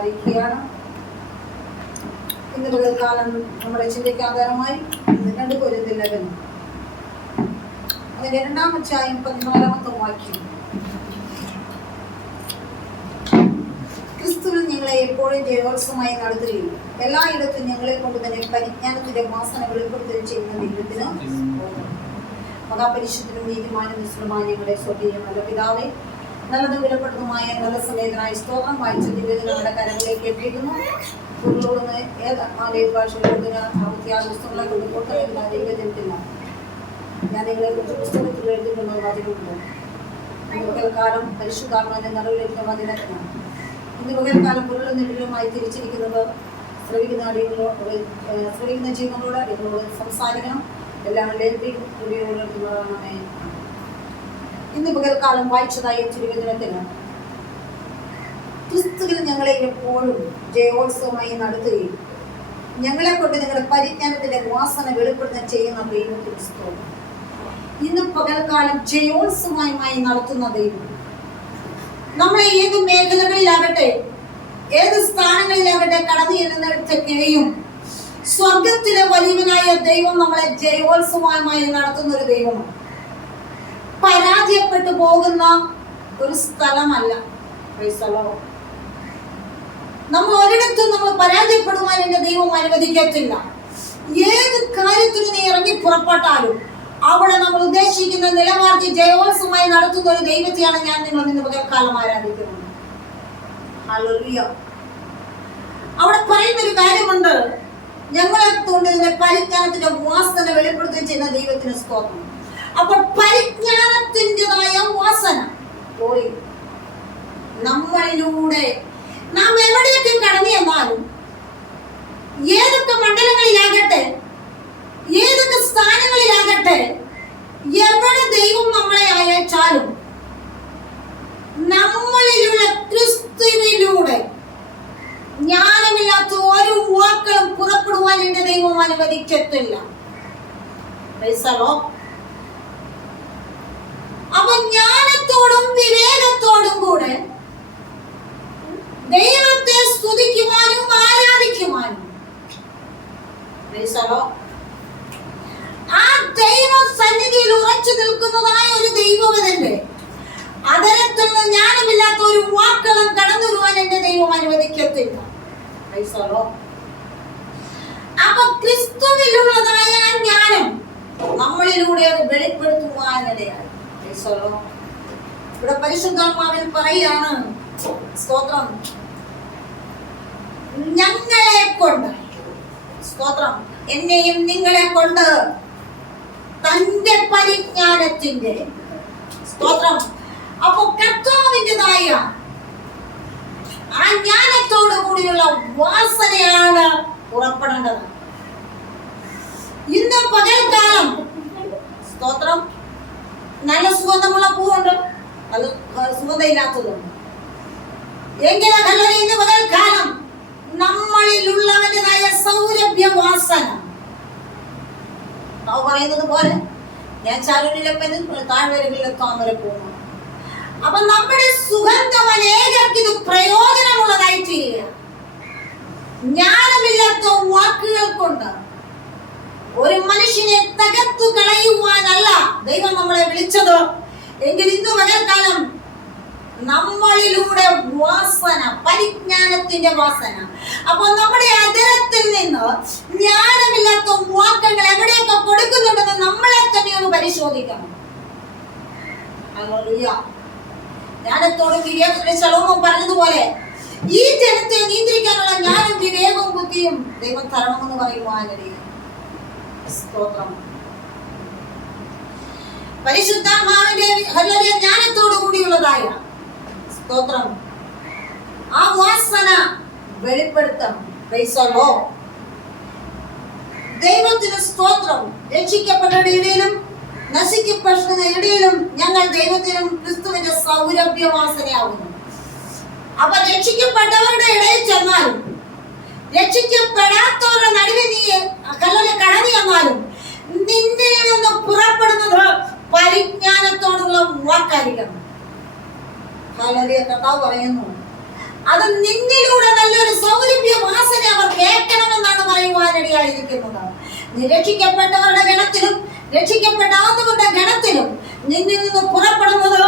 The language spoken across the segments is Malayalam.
അറിയിക്കുകയാണ്. ഇന്ന് നമ്മുടെ രണ്ട് അതിന്റെ രണ്ടാമത്തെ ആയും പതിനാലാമത്തെ വാക്യം ക്രിസ്തുവിൽ ഞങ്ങളെ എപ്പോഴും ജയോത്സവമായി നടത്തുകയും എല്ലായിടത്തും ഞങ്ങളെ കൊണ്ട് തന്നെ പരിജ്ഞാനത്തിന്റെ വാസന വെളിപ്പെടുത്തുകയും ചെയ്യുന്ന ദൈവത്തിന് മഹാപരിശുദ്ധനും നീതിമാനും നിസ്ലമായ ഞങ്ങളെ സ്വന്തം നല്ല പിതാവെ നല്ലതും വിലപ്പെട്ടതുമായ നല്ല സമയത്തിനായി സ്തോത്രം വായിച്ച ദിവ്യങ്ങളുടെ കരങ്ങളിലേക്ക് എത്തിക്കുന്നു. ഉരുളോടുന്ന ഏത് ആത്മാവിലെ ഭാഷകളോടിന് അത്യാ പുസ്തകങ്ങളെ കൊണ്ട് കൊണ്ടുവരുന്ന ദൈവജനത്തില്ല ഞാൻ നിങ്ങളെ കുറിച്ച് പുസ്തകത്തിൽ എഴുതിയിട്ടുള്ള വാചകമുണ്ട്. കാലം പരിശുദ്ധാത്മാവിന്റെ നടുവിലേക്ക് വചനത്തിനാണ് ഇന്ന് പകൽക്കാലം പുരുളും നെടിലുമായി തിരിച്ചിരിക്കുന്നത്. ശ്രവിക്കുന്ന അടികളോട് ശ്രവിക്കുന്ന ജീവനോട് അടികളോട് സംസാരിക്കണം. കൂടിയോടുള്ളതാണ് ഇന്ന് പകൽക്കാലം വായിച്ചതായ തിരുവചനത്തിന് ക്രിസ്തുവിൽ ഞങ്ങളെ എപ്പോഴും ജയോത്സവമായി നടത്തുകയും ഞങ്ങളെ കൊണ്ട് നിങ്ങളുടെ പരിജ്ഞാനത്തിന്റെ വാസന വെളിപ്പെടുത്താൻ ചെയ്യുന്ന ദൈവത്തിന് സ്തോത്രം ഇന്ന് പകൽക്കാലം ജയോത്സവമായി നടത്തുന്ന ദൈവം. നമ്മളെ ഏത് മേഖലകളിലാകട്ടെ ഏത് സ്ഥാനങ്ങളിലാകട്ടെ കടന്നു ചെല്ലുന്നിടത്തൊക്കെയും സ്വർഗത്തിലെ വലിയവനായ ദൈവം നമ്മളെ ജയോത്സവമായി നടത്തുന്ന ഒരു ദൈവമാണ്. പരാജയപ്പെട്ടു പോകുന്ന ഒരു സ്ഥലമല്ല. നമ്മൾ ഒരിടത്തും നമ്മൾ പരാജയപ്പെടുവാൻ എന്റെ ദൈവം അനുവദിക്കത്തില്ല. ഏത് കാര്യത്തിന് നീ ഇറങ്ങി പുറപ്പെട്ടാലും അവിടെ നമ്മൾ ഉദ്ദേശിക്കുന്ന നിലമാർജി ജയോത്സവമായി നടത്തുന്ന ഒരു ദൈവത്തെയാണ് ഞാൻ നിങ്ങൾ നിന്ന് പകൽക്കാലം ആരാധിക്കുന്നത്. അവിടെ പറയുന്ന ഒരു കാര്യമുണ്ട്. ഞങ്ങളെ കൊണ്ട് ഇതിന്റെ പരിജ്ഞാനത്തിന്റെ വാസന വെളിപ്പെടുത്തുകയും ചെയ്യുന്ന ദൈവത്തിന് സ്തോത്രം. അപ്പോൾ പരിജ്ഞാനത്തിന്റെതായ വാസന പോയി നമ്മളിലൂടെ നാം എവിടെയൊക്കെ കടന്നു ചെന്നാലും ഏതൊക്കെ മണ്ഡലങ്ങളിലാകട്ടെ ഏതൊക്കെ സ്ഥാനങ്ങളിലാകട്ടെ എവിടെ ദൈവം നമ്മളെ അയച്ചാലും നമ്മളിലുള്ള ക്രിസ്തുവിലൂടെ ജ്ഞാനമില്ലാത്ത ഒരു വാക്കുകളും പുറപ്പെടുവാൻ എന്റെ ദൈവം അനുവദിക്കത്തില്ല. അപ്പൊ ജ്ഞാനത്തോടും വിവേകത്തോടും കൂടെ ദൈവത്തെ സ്തുതിക്കുവാനും Praise the Lord. ആ ദൈവ സന്നിധിയിൽ ഉറച്ചു നിൽക്കുന്നതായ ഒരു ദൈവവതല്ലേ അതരത്തിൽ നിന്ന് ജ്ഞാനമില്ലാത്ത ഒരു വാക്കുകളും കടന്നു വരുവാൻ എന്റെ ദൈവം അനുവദിക്കത്തില്ല Praise the Lord. അപ്പൊ ക്രിസ്തുവിലുള്ളതായ ആ ജ്ഞാനം അത് വെളിപ്പെടുത്തുവാനിടയായി. ഇവിടെ പരിശുദ്ധാത്മാവിൽ പറയാണ് സ്തോത്രം ഞങ്ങളെ കൊണ്ട് സ്തോത്രം എന്നെയും നിങ്ങളെ കൊണ്ട് തന്റെ പരിജ്ഞാനത്തിന്റെ സ്തോത്രം അപ്പൊ കർത്താവിന്റെതായ ആ ജ്ഞാനത്തോടു കൂടിയുള്ള വാസനയാണ് പുറപ്പെടേണ്ടത് ഇന്ന് പകൽക്കാലം സ്തോത്രം. നല്ല സുഗന്ധമുള്ള പൂവുണ്ട്. അത് സുഗന്ധയില്ലാത്തതുണ്ട് എങ്കിലും കല്ലറ ഇന്ന് പകൽക്കാലം നമ്മളിലുള്ളവന്റെതായ സൗരഭ്യ വാസന. പറയുന്നത് പോലെ ഞാൻ ചാരുനിലപ്പനും താഴ്വരകളിലെ താമര പോകുന്നു അപ്പൊ നമ്മുടെ സുഗന്ധം അനേകർക്ക് ഇത് പ്രയോജനമുള്ളതായി ചെയ്യുക ജ്ഞാനമില്ലാത്ത വാക്കുകൾ കൊണ്ട് ഒരു മനുഷ്യനെ തകർത്തു കളയുവാനല്ല ദൈവം നമ്മളെ വിളിച്ചത്. എങ്കിൽ ഇന്ന് പകൽക്കാലം നമ്മളിലൂടെ വാസന പരിജ്ഞാനത്തിന്റെ വാസന. അപ്പൊ നമ്മുടെ അതിരത്തിൽ നിന്ന് ജ്ഞാനമില്ലാത്ത വാക്കങ്ങൾ എവിടെയൊക്കെ കൊടുക്കുന്നുണ്ടെന്ന് നമ്മളെ തന്നെ ഒന്ന് പരിശോധിക്കണം. ജ്ഞാനത്തോടും വിവേകത്തിന്റെ ശലോമം പറഞ്ഞതുപോലെ ഈ ജനത്തെ നിയന്ത്രിക്കാനുള്ള ജ്ഞാനം വിവേകവും ബുദ്ധിയും ദൈവം തരണമെന്ന് പറയുവാനിടയിൽ സ്തോത്രം. പരിശുദ്ധാത്മാവിന്റെ വലിയ ജ്ഞാനത്തോടു കൂടിയുള്ളതായ സ്തോത്രം. ആ വാസന വെളിപ്പെടുത്തം Praise ദൈവത്തിന് സ്തോത്രം. രക്ഷിക്കപ്പെട്ടവരുടെ ഇടയിലും നശിക്കപ്പെട്ട ഇടയിലും ഞങ്ങൾ ദൈവത്തിനും ക്രിസ്തുവിന്റെ സൗരഭ്യവാസനയാകുന്നു അപ്പൊ രക്ഷിക്കപ്പെട്ടവരുടെ ഇടയിൽ ചെന്നാൽ രക്ഷിക്കപ്പെടാത്തവരുടെ നടുവെ നീ കല്ലൊലി കടന്നു ചെന്നാലും നിന്നിൽ നിന്ന് പുറപ്പെടുന്നത് പരിജ്ഞാനത്തോടുള്ള വാക്കായിരിക്കണം. കർത്താവ് പറയുന്നു അത് നിന്നിലൂടെ നല്ലൊരു സൗരഭ്യ വാസന അവർ കേൾക്കണമെന്നാണ് പറയുവാനിടയായിരിക്കുന്നത്. നിരക്ഷിക്കപ്പെട്ടവരുടെ ഗണത്തിലും രക്ഷിക്കപ്പെടാത്തവരുടെ ഗണത്തിലും നിന്നിൽ നിന്ന് പുറപ്പെടുന്നത്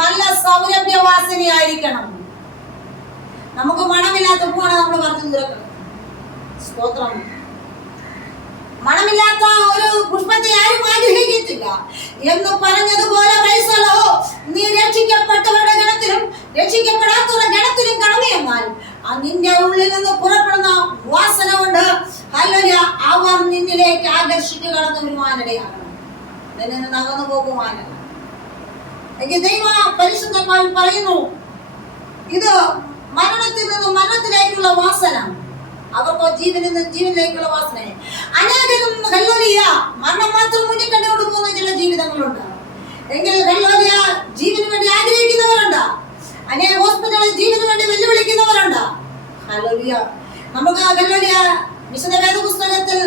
നല്ല സൗരഭ്യ വാസനയായിരിക്കണം. നമുക്ക് മണമില്ലാത്ത പൂവാണ് നമ്മൾ പറഞ്ഞു തീർക്കുന്നത് സ്തോത്രം. മണമില്ലാത്ത ഒരു പുഷ്പത്തെ ആരും ആഗ്രഹിക്കത്തില്ല. എന്ന് പറഞ്ഞതുപോലെ പൈസലോ നീ രക്ഷിക്കപ്പെട്ടവരുടെ ഗണത്തിലും രക്ഷിക്കപ്പെടാത്തവരുടെ ഗണത്തിലും കടന്നു എന്നാൽ നിന്റെ ഉള്ളിൽ നിന്ന് പുറപ്പെടുന്ന വാസന കൊണ്ട് അല്ലൊരു അവർ നിന്നിലേക്ക് ആകർഷിച്ചു കടന്നു വരുവാനിടയാകണം നിന്നിൽ നിന്ന് അകന്നു പോകുവാനല്ല എനിക്ക് ദൈവ പരിശുദ്ധന്മാർ പറയുന്നു ഇത് മരണത്തിൽ നിന്ന് മരണത്തിലേക്കുള്ള വാസന. അവർക്കോ ജീവനിൽ നിന്ന് ജീവനിലേക്കുള്ള വാസനയും. അനേകരും കല്ലോലിയ മരണം മാത്രം മുന്നിൽ കണ്ടുകൊണ്ട് പോകുന്ന ചില ജീവിതങ്ങളുണ്ട്. എങ്കിൽ കല്ലോലിയ ജീവന് വേണ്ടി ആഗ്രഹിക്കുന്നവരുണ്ട്. അനേക ഹോസ്പിറ്റലിൽ ജീവന് വേണ്ടി വെല്ലുവിളിക്കുന്നവരുണ്ട്. കല്ലോലിയ നമുക്ക് ആ കല്ലോലിയ വിശുദ്ധ വേദ പുസ്തകത്തിൽ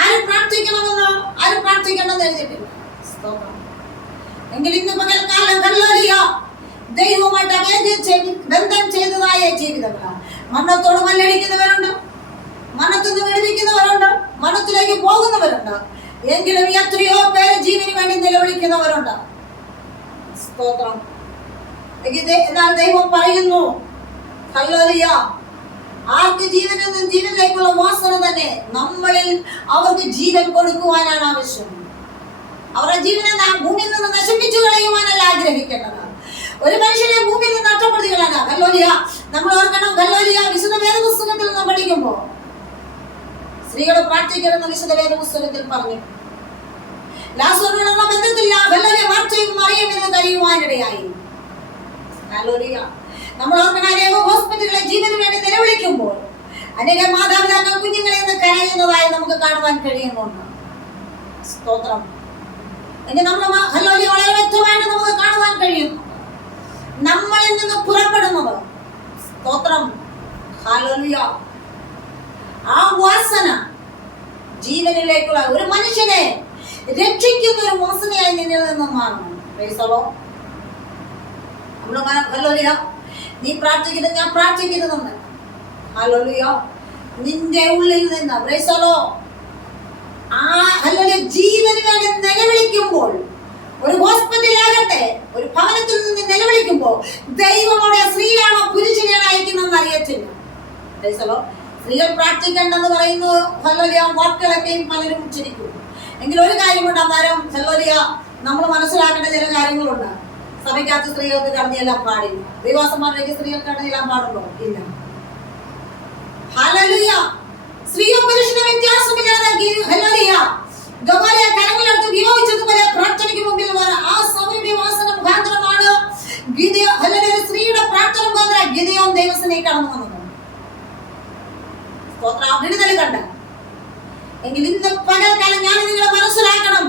ആര് പ്രാർത്ഥിക്കണമെന്നോ ആര് പ്രാർത്ഥിക്കണമെന്ന് എഴുതിയിട്ടില്ല. എങ്കിൽ ഇന്ന് പകൽക്കാലം കല്ലോലിയ ദൈവവുമായിട്ട് അഭേദ്യം ചെയ്ത് ബന്ധം ചെയ്തതായ ജീവിതങ്ങളാണ്. മരണത്തോട് മല്ലടിക്കുന്നവരുണ്ട്. മരണത്തിൽ നിന്ന് വിടുവിക്കുന്നവരുണ്ട്. മരണത്തിലേക്ക് പോകുന്നവരുണ്ട്. എങ്കിലും എത്രയോ പേര് ജീവന് വേണ്ടി നിലവിളിക്കുന്നവരുണ്ട്. സ്തോത്രം. എന്നാൽ ദൈവം പറയുന്നു ആർക്ക് ജീവനിൽ ജീവനിലേക്കുള്ള വാസന തന്നെ നമ്മളിൽ അവർക്ക് ജീവൻ കൊടുക്കുവാനാണ് ആവശ്യം. അവരുടെ ജീവനെ ഭൂമിയിൽ നിന്ന് നശിപ്പിച്ചു ഒരു മനുഷ്യനെ ഭൂമിയിൽ നിന്ന് നഷ്ടപ്പെടുത്തി കല്ലോലിയ നമ്മൾ ഓർക്കണം കല്ലോലിയ വിശുദ്ധ വേദ പുസ്തകത്തിൽ നിന്ന് പഠിക്കുമ്പോ സ്ത്രീകൾ പ്രാർത്ഥിക്കണമെന്ന് വിശുദ്ധ വേദ പറഞ്ഞു. ലാസോറിനുള്ള ബന്ധത്തില്ല കല്ലോലിയ വാർത്തയും മറിയും എന്ന് കഴിയുവാനിടയായി കല്ലോലിയ നമ്മൾ ഓർക്കണം അനേക ഹോസ്പിറ്റലുകളെ ജീവന് വേണ്ടി നിലവിളിക്കുമ്പോൾ അനേക മാതാപിതാക്കൾ കുഞ്ഞുങ്ങളെ നിന്ന് കരയുന്നതായി നമുക്ക് കാണുവാൻ കഴിയുന്നുണ്ട്. സ്തോത്രം. ഇനി നമ്മൾ ഹലോലി വളരെ വ്യക്തമായിട്ട് നമുക്ക് കാണുവാൻ കഴിയുന്നു. നമ്മളിൽ നിന്ന് പുറപ്പെടുന്നത് സ്തോത്രം. ആ വാസന ജീവനിലേക്കുള്ള ഒരു മനുഷ്യനെ രക്ഷിക്കുന്ന ഒരു വാസനയായി നിന്നിൽ നിന്ന് മാറണം. നീ പ്രാർത്ഥിക്കുന്നത് ഞാൻ പ്രാർത്ഥിക്കുന്നതെന്ന്. ഹലോലിയോ നിന്റെ ഉള്ളിൽ നിന്ന്. ആ അല്ലെങ്കിൽ ജീവന് വേണ്ടി നിലവിളിക്കുമ്പോൾ ഒരു ഹോസ്പിറ്റലാകട്ടെ ഒരു ഭവനത്തിൽ നിന്ന് നിലവിളിക്കുമ്പോൾ ദൈവമോടെ സ്ത്രീയാണോ പുരുഷനെയാണോ അയക്കുന്നതെന്ന് അറിയത്തില്ല. സ്ത്രീകൾ പ്രാർത്ഥിക്കേണ്ടെന്ന് പറയുന്നു. ഹല്ലേലൂയ. വാക്കുകളൊക്കെയും പലരും ഉച്ചരിക്കുന്നു എങ്കിലും ഒരു കാര്യമുണ്ട് അന്നേരം ഹല്ലേലൂയ. നമ്മൾ മനസ്സിലാക്കേണ്ട ചില കാര്യങ്ങളുണ്ട്. സഭയ്ക്കകത്ത് സ്ത്രീകൾക്ക് കടന്നു ചെല്ലാൻ പാടില്ല. ദൈവാസന്മാരിലേക്ക് സ്ത്രീകൾക്ക് കടന്നു ചെല്ലാൻ പാടുണ്ടോ? ഇല്ല. ദൈവസനയിൽ കടന്നു വന്നു സ്തോത്രം. ആ വിടുതൽ കണ്ട. എങ്കിൽ ഇന്ന് പകൽക്കാലം ഞാൻ നിങ്ങളെ മനസ്സിലാക്കണം.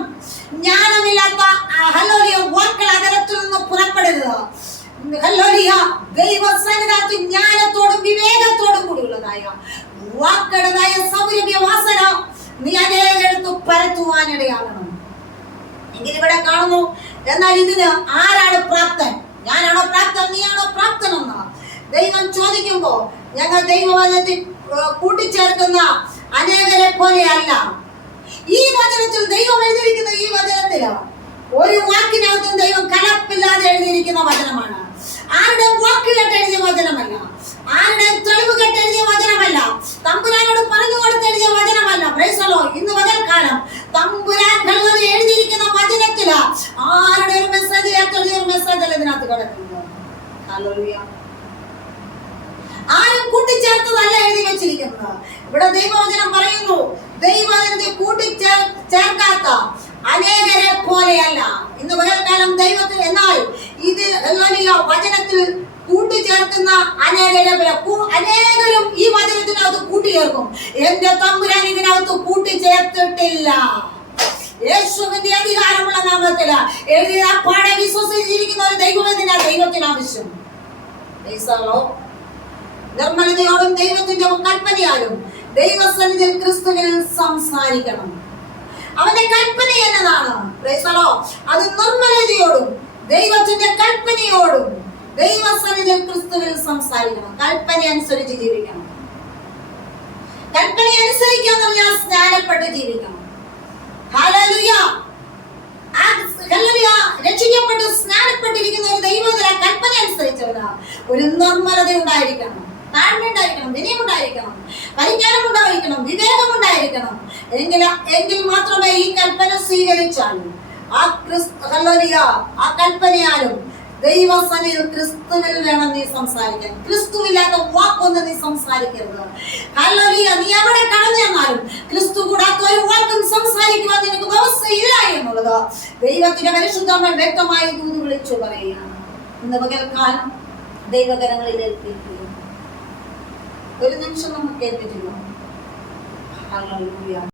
ജ്ഞാനമില്ലാത്ത ആ ഹല്ലേലൂയ വാക്കുകൾ അകലത്തിൽ നിന്ന് പുറപ്പെടരുത് ഹല്ലേലൂയ ദൈവസന്നിധാനത്ത് ജ്ഞാനത്തോടും വിവേകത്തോടും കൂടിയുള്ളതായ വാക്കുകളുടേതായ സൗരഭ്യ വാസന നീ അനേകടുത്ത് പരത്തുവാനിടയാകണം എങ്കിൽ ഇവിടെ കാണുന്നു എന്നാൽ ഇതിന് ആരാണ് പ്രാപ്തൻ ഞാനാണോ പ്രാപ്തൻ നീയാണോ പ്രാപ്തനെന്ന് ദൈവം ഞങ്ങൾ ദൈവവചനത്തിൽ കൂട്ടിച്ചേർക്കുന്ന അനേകരെ പോലെയല്ല. ഈ വചനത്തിൽ ദൈവം എഴുതിയിരിക്കുന്ന ഈ വചനത്തിൽ ഒരു വാക്കിനകത്തും ദൈവം കലപ്പില്ലാതെ എഴുതിയിരിക്കുന്ന വചനമാണ്. ആരുടെ വാക്ക് കേട്ടെഴുതിയ വചനമല്ല. ആരുടെ തെളിവ് കേട്ടെഴുതിയ വചനമല്ല. തമ്പുരാനോട് പറഞ്ഞു കൊടുത്തെഴുതിയ വചനമല്ല. പ്രൈസലോ ഇന്ന് പകൽക്കാലം തമ്പുരാൻ കള്ളത് എഴുതിയിരിക്കുന്ന വചനത്തിൽ ആരുടെ ഒരു മെസ്സേജ് കേട്ടെഴുതിയ ഒരു മെസ്സേജ് അല്ല ഇതിനകത്ത് കിടക്കുന്നത്. ഹല്ലേലൂയ ആരും കൂട്ടിച്ചേർത്തതല്ല എഴുതി വെച്ചിരിക്കുന്നത്. ഇവിടെ ദൈവവചനം പറയുന്നു ദൈവവചനത്തെ കൂട്ടിച്ചേർ ചേർക്കാത്ത അനേകരെ പോലെയല്ല. ഇന്ന് പകൽക്കാലം ദൈവത്തിൽ എന്നാൽ ഇത് ഹല്ലേലൂയ വചനത്തിൽ കൂട്ടിച്ചേർക്കുന്ന അനേകരെ അനേകരും ഈ വചനത്തിനകത്ത് കൂട്ടിച്ചേർക്കും എന്റെ തമ്പുരാൻ ഇതിനകത്ത് കൂട്ടിച്ചേർത്തിട്ടില്ല. യേശുവിന്റെ അധികാരമുള്ള നാമത്തിൽ എഴുതിയ പാടെ വിശ്വസിച്ചിരിക്കുന്ന ഒരു ദൈവം ദൈവത്തിന് ആവശ്യം. നിർമ്മലതയോടും ദൈവത്തിന്റെ കൽപ്പനയാലും ദൈവസന്നിധിയിൽ ക്രിസ്തുവിൽ സംസാരിക്കണം. അവന്റെ കൽപ്പന എന്നതാണ്. അത് നിർമ്മലതയോടും ദൈവത്തിന്റെ കൽപ്പനയോടും ദൈവസന്നിധിയിൽ ക്രിസ്തുവിൽ സംസാരിക്കണം. കൽപ്പന അനുസരിച്ച് ജീവിക്കണം. കൽപ്പന അനുസരിക്കാൻ പറഞ്ഞാൽ സ്നാനപ്പെട്ട് ജീവിക്കണം. രക്ഷിക്കപ്പെട്ട് സ്നാനപ്പെട്ടിരിക്കുന്ന ഒരു ദൈവത്തിലെ കൽപ്പന അനുസരിച്ചവരാ ഒരു നിർമ്മലത ഉണ്ടായിരിക്കണം. താഴ്മ വിനയമുണ്ടായിരിക്കണം വിനയം ഉണ്ടായിരിക്കണം പരിജ്ഞാനം ഉണ്ടായിരിക്കണം വിവേകം ഉണ്ടായിരിക്കണം എങ്കിൽ എങ്കിൽ മാത്രമേ ഈ കൽപ്പന സ്വീകരിച്ചാലും ആ ക്രിസ്തു. ആ കൽപ്പനയാലും ദൈവസനിൽ ക്രിസ്തുവിൽ വേണം നീ സംസാരിക്കാൻ ക്രിസ്തുവില്ലാത്ത വാക്കൊന്ന് നീ സംസാരിക്കരുത് ഹല്ലേലൂയ. നീ എവിടെ കടന്നു ചെന്നാലും ക്രിസ്തു കൂടാത്ത ഒരു വാക്കും സംസാരിക്കുവാൻ നിനക്ക് വ്യവസ്ഥയില്ല എന്നുള്ളത് ദൈവത്തിന്റെ പരിശുദ്ധമ വ്യക്തമായി ദൂത് വിളിച്ചു പറയുകയാണ് ഇന്ന് പകൽക്കാലം ദൈവകരങ്ങളിൽ ഏൽപ്പിക്കുക ഒരു നിമിഷം നമുക്ക് ഏൽപ്പിച്ചു ഹല്ലേലൂയ